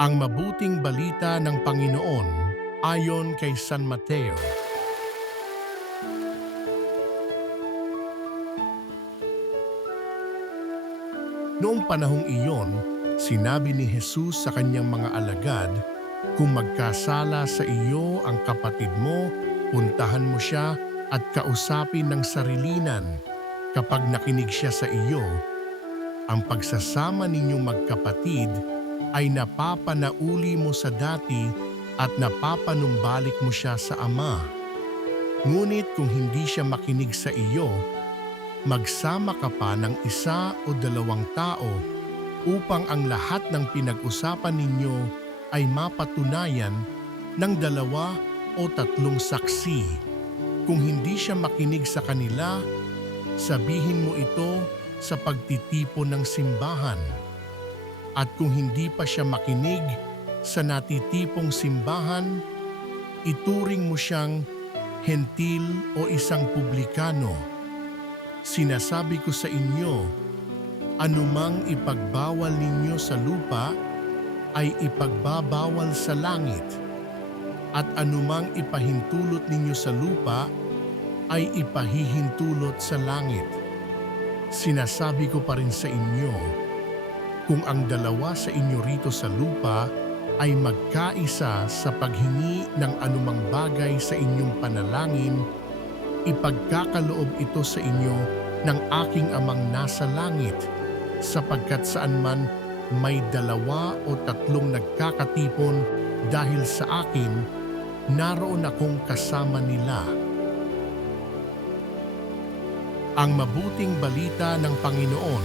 Ang mabuting balita ng Panginoon ayon kay San Mateo. Noong panahong iyon, sinabi ni Jesus sa kanyang mga alagad, "Kung magkasala sa iyo ang kapatid mo, puntahan mo siya at kausapin ng sarilinan. Kapag nakinig siya sa iyo, ang pagsasama ninyong magkapatid ay napapanauli mo sa dati at napapanumbalik mo siya sa Ama. Ngunit kung hindi siya makinig sa iyo, magsama ka pa ng isa o dalawang tao upang ang lahat ng pinag-usapan ninyo ay mapatunayan ng dalawa o tatlong saksi. Kung hindi siya makinig sa kanila, sabihin mo ito sa pagtitipon ng simbahan. At kung hindi pa siya makinig sa natitipong simbahan, ituring mo siyang hentil o isang publikano. Sinasabi ko sa inyo, anumang ipagbawal ninyo sa lupa ay ipagbabawal sa langit, at anumang ipahintulot ninyo sa lupa ay ipahihintulot sa langit. Sinasabi ko pa rin sa inyo, kung ang dalawa sa inyo rito sa lupa ay magkaisa sa paghingi ng anumang bagay sa inyong panalangin, ipagkakaloob ito sa inyo ng aking Amang nasa langit, sapagkat saan man may dalawa o tatlong nagkakatipon dahil sa akin, naroon akong kasama nila." Ang mabuting balita ng Panginoon